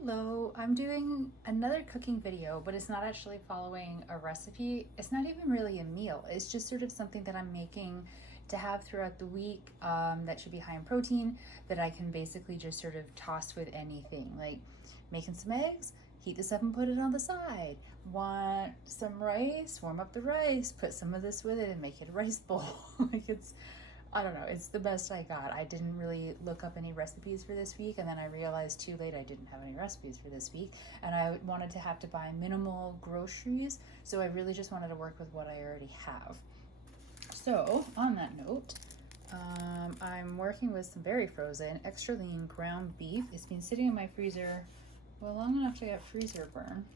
Hello, I'm doing another cooking video, but it's not actually following a recipe. It's not even really a meal. It's just sort of something that I'm making to have throughout the week that should be high in protein, that I can basically just sort of toss with anything. Like making some eggs, heat this up and put it on the side. Want some rice? Warm up the rice, put some of this with it and make it a rice bowl. I don't know, it's the best I got. I didn't really look up any recipes for this week, and then I realized too late I didn't have any recipes for this week, and I wanted to have to buy minimal groceries, so I really just wanted to work with what I already have. So, on that note, I'm working with some very frozen, extra lean ground beef. It's been sitting in my freezer, well, long enough to get freezer burn,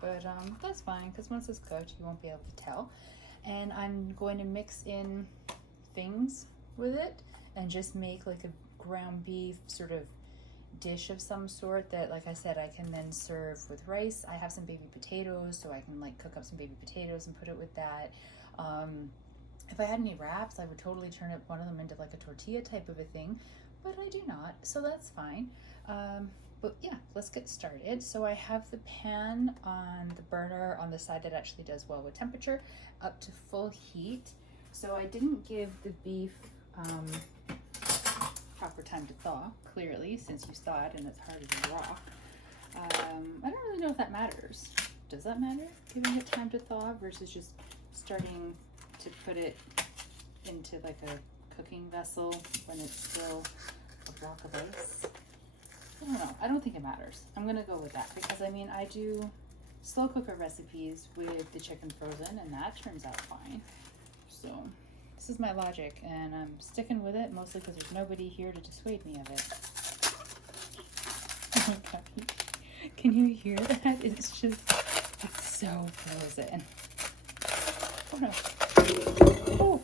but that's fine, because once it's cooked, you won't be able to tell. And I'm going to mix in things with it and just make like a ground beef sort of dish of some sort that, like I said, I can then serve with rice. I have some baby potatoes, so I can like cook up some baby potatoes and put it with that. If I had any wraps, I would totally turn it, one of them into like a tortilla type of a thing, but I do not, so that's fine. But yeah, let's get started. So I have the pan on the burner on the side that actually does well with temperature up to full heat. So I didn't give the beef proper time to thaw, clearly, since you saw it and it's harder to raw. I don't really know if that matters. Does that matter, giving it time to thaw versus just starting to put it into like a cooking vessel when it's still a block of ice? I don't know. I don't think it matters. I'm gonna go with that because I mean, I do slow cooker recipes with the chicken frozen and that turns out fine. So this is my logic and I'm sticking with it, mostly because there's nobody here to dissuade me of it. Oh my God. Can you hear that? It's just, it's so frozen. Oh no.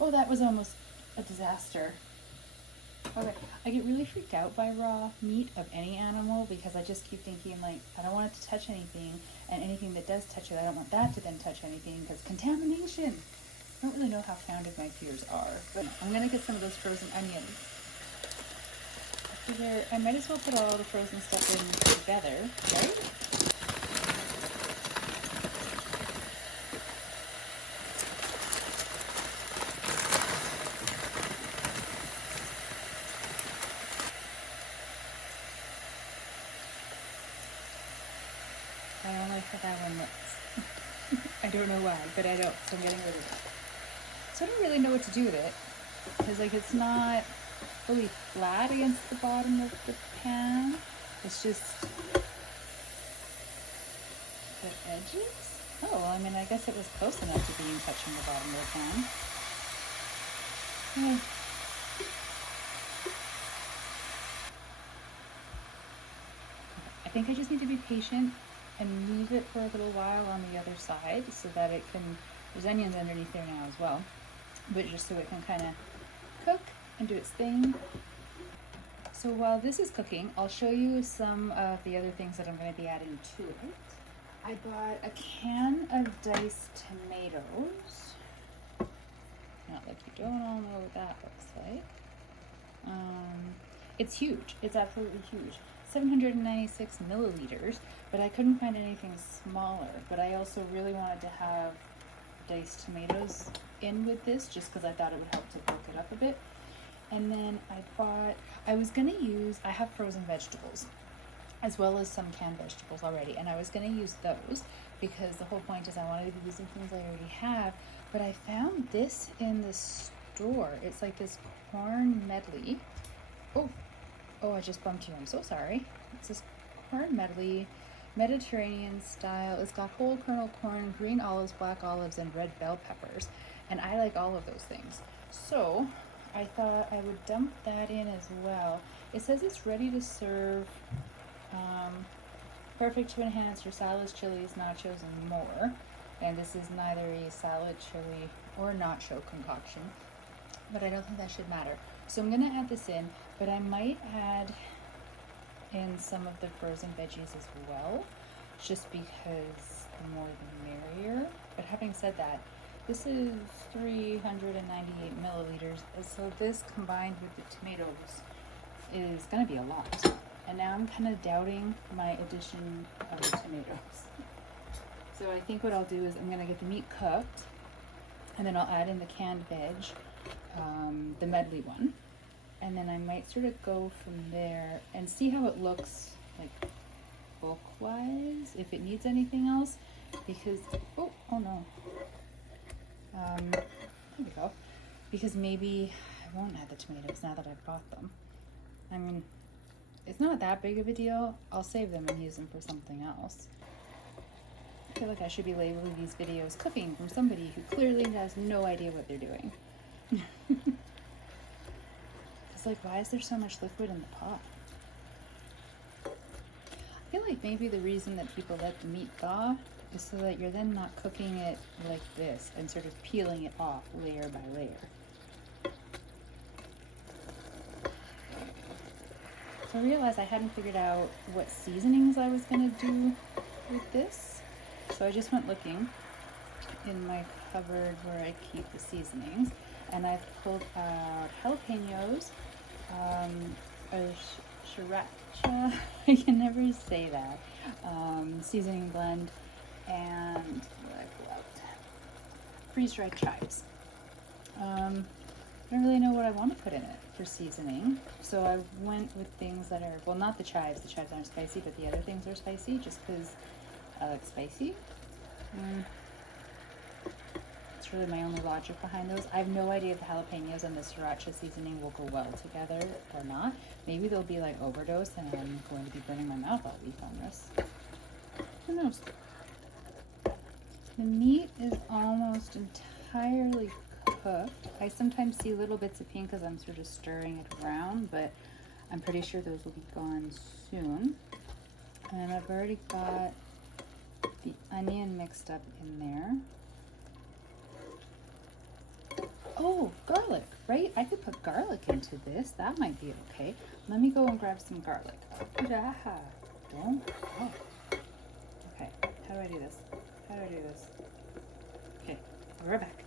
Oh, that was almost a disaster. Okay, I get really freaked out by raw meat of any animal because I just keep thinking like, I don't want it to touch anything, and anything that does touch it, I don't want that to then touch anything because contamination. I don't really know how founded my fears are, but I'm gonna get some of those frozen onions. I figure I might as well put all the frozen stuff in together, right? I don't like how that one looks. I don't know why, but I don't, so I'm getting rid of it. So I don't really know what to do with it, because like it's not fully flat against the bottom of the pan. It's just the edges. Oh, well, I mean, I guess it was close enough to being touching the bottom of the pan. Yeah. I think I just need to be patient and leave it for a little while on the other side so that it can, there's onions underneath there now as well, but just so it can kind of cook and do its thing. So while this is cooking, I'll show you some of the other things that I'm going to be adding to it. I bought a can of diced tomatoes. Not like you don't all know what that looks like. It's huge. It's absolutely huge. 796 milliliters, but I couldn't find anything smaller. But I also really wanted to have diced tomatoes in with this just because I thought it would help to bulk it up a bit. And then I have frozen vegetables as well as some canned vegetables already, and I was going to use those because the whole point is I wanted to be using things I already have, but I found this in the store. It's like this corn medley. Oh, I just bumped you. I'm so sorry. It's this corn medley, Mediterranean style. It's got whole kernel corn, green olives, black olives, and red bell peppers, and I like all of those things. So I thought I would dump that in as well. It says it's ready to serve, perfect to enhance your salads, chilies, nachos, and more. And this is neither a salad, chili, or nacho concoction, but I don't think that should matter. So I'm gonna add this in, but I might add in some of the frozen veggies as well, just because the more the merrier. But having said that, this is 398 milliliters, so this combined with the tomatoes is gonna be a lot. and now I'm kind of doubting my addition of tomatoes. So I think what I'll do is I'm gonna get the meat cooked, and then I'll add in the canned veg, the medley one, and then I might sort of go from there and see how it looks, like bulk wise, if it needs anything else, because oh no, there we go, because maybe I won't add the tomatoes now that I've bought them. I mean, it's not that big of a deal. I'll save them and use them for something else. I feel like I should be labeling these videos cooking from somebody who clearly has no idea what they're doing. It's like, why is there so much liquid in the pot? I feel like maybe the reason that people let the meat thaw is so that you're then not cooking it like this and sort of peeling it off layer by layer. So I realized I hadn't figured out what seasonings I was going to do with this. So I just went looking in my cupboard where I keep the seasonings, and I've pulled out jalapenos, a sriracha, I can never say that, seasoning blend, and what I pulled out, freeze-dried chives. I don't really know what I want to put in it for seasoning, so I went with things that are, well, not the chives aren't spicy, but the other things are spicy, just because I like spicy. It's really my only logic behind those. I have no idea if the jalapenos and the sriracha seasoning will go well together or not. Maybe they'll be like overdose and I'm going to be burning my mouth all week on this. Who knows? The meat is almost entirely cooked. I sometimes see little bits of pink as I'm sort of stirring it around, but I'm pretty sure those will be gone soon. And I've already got the onion mixed up in there. Oh, garlic, right? I could put garlic into this. That might be okay. Let me go and grab some garlic. Yeah. Don't. Oh. Okay. How do I do this? Okay. I'll be right back.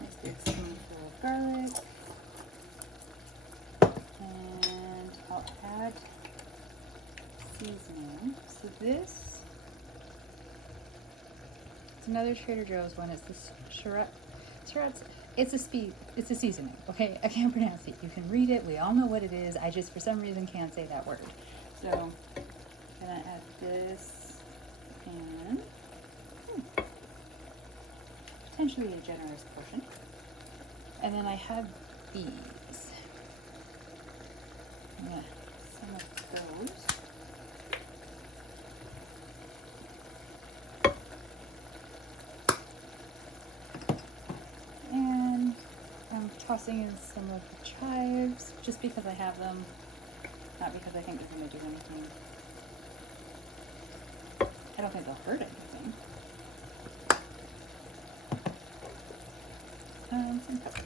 Nice big spoonful of garlic. And I'll add seasoning. So this, it's another Trader Joe's one. It's this sriracha. It's a seasoning. Okay, I can't pronounce it. You can read it. We all know what it is. I just for some reason can't say that word. So I'm gonna add this in potentially a generous portion, and then I have these. I'm gonna some of those. Tossing in some of the chives, just because I have them, not because I think they're going to do anything. I don't think they'll hurt anything. Some pepper.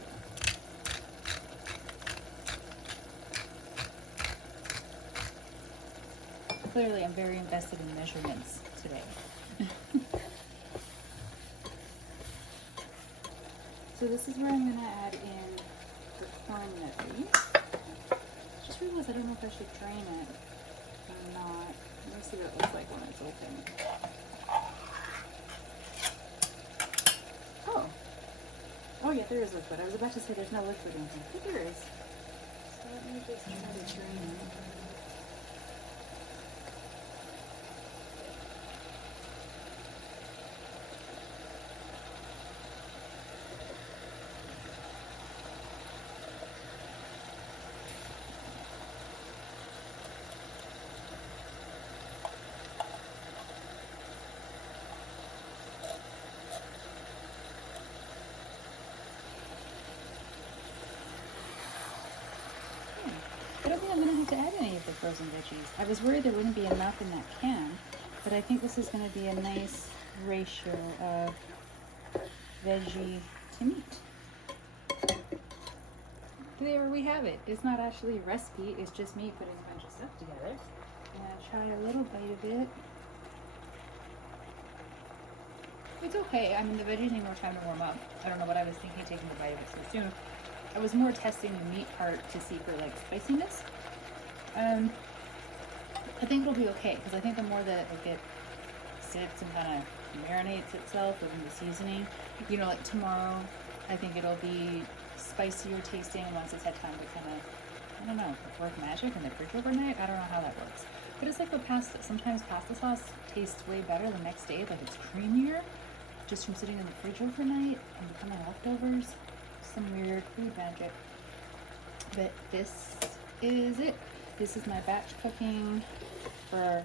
Clearly, I'm very invested in measurements today. So this is where I'm going to add in the corn medley. Just realized I don't know if I should drain it or not. Let me see what it looks like when it's open. Oh yeah, there is liquid. I was about to say there's no liquid in here, but there is. So let me just try to drain it. I don't think I'm going to have to add any of the frozen veggies. I was worried there wouldn't be enough in that can, but I think this is going to be a nice ratio of veggie to meat. There we have it. It's not actually a recipe, it's just me putting a bunch of stuff together. And I'll try a little bite of it. It's okay. I mean, the veggies need more time to warm up. I don't know what I was thinking taking a bite of it so soon. I was more testing the meat part to see for like spiciness. I think it'll be okay because I think the more that like it sits and kind of marinates itself within the seasoning, you know, like tomorrow, I think it'll be spicier tasting once it's had time to kind of, I don't know, work magic in the fridge overnight. I don't know how that works. But it's like with pasta. Sometimes pasta sauce tastes way better the next day, like it's creamier, just from sitting in the fridge overnight and becoming leftovers. Some weird food magic. But this is it. This is my batch cooking for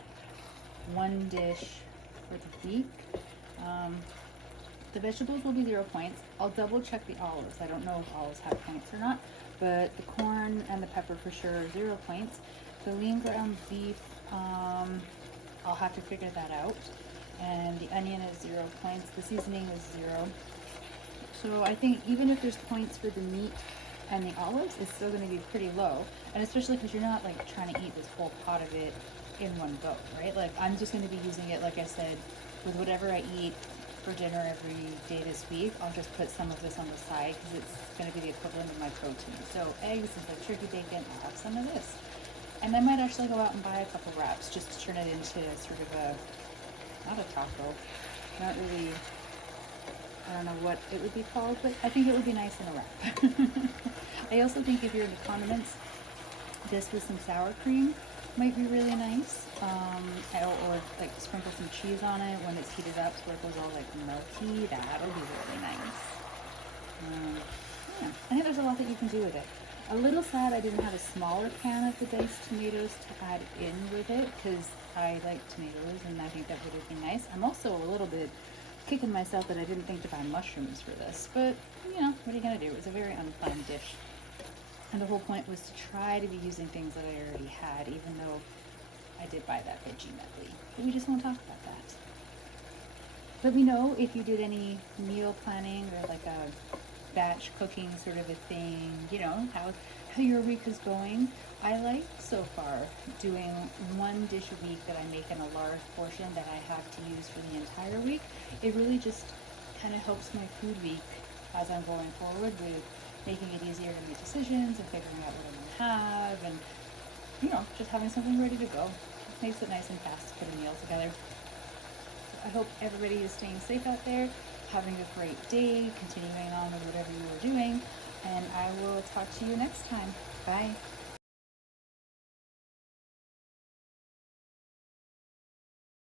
one dish for the week. The vegetables will be 0 points. I'll double check the olives. I don't know if olives have points or not, but the corn and the pepper for sure are 0 points. The lean ground beef, I'll have to figure that out. And the onion is 0 points. The seasoning is 0. So I think even if there's points for the meat and the olives, it's still going to be pretty low. And especially because you're not like trying to eat this whole pot of it in one go, right? Like I'm just going to be using it, like I said, with whatever I eat for dinner every day this week. I'll just put some of this on the side because it's going to be the equivalent of my protein. So eggs and like turkey bacon, I'll have some of this. And I might actually go out and buy a couple wraps just to turn it into sort of a, not a taco, not really, I don't know what it would be called, but I think it would be nice in a wrap. I also think if you're into condiments, this with some sour cream might be really nice. Or like sprinkle some cheese on it when it's heated up so it goes all like melty. That'll be really nice. Yeah, I think there's a lot that you can do with it. A little sad I didn't have a smaller can of the diced tomatoes to add in with it because I like tomatoes and I think that would have been nice. I'm also a little bit kicking myself that I didn't think to buy mushrooms for this, but you know, what are you gonna do? It was a very unplanned dish. And the whole point was to try to be using things that I already had, even though I did buy that veggie medley. But we just won't talk about that. Let me know if you did any meal planning or like a batch cooking sort of a thing, you know, how your week is going. I like so far doing one dish a week that I make in a large portion that I have to use for the entire week. It really just kind of helps my food week as I'm going forward with making it easier to make decisions and figuring out what I'm gonna have and, you know, just having something ready to go. It makes it nice and fast to put a meal together. I hope everybody is staying safe out there, having a great day, continuing on with whatever you are doing, and I will talk to you next time. Bye.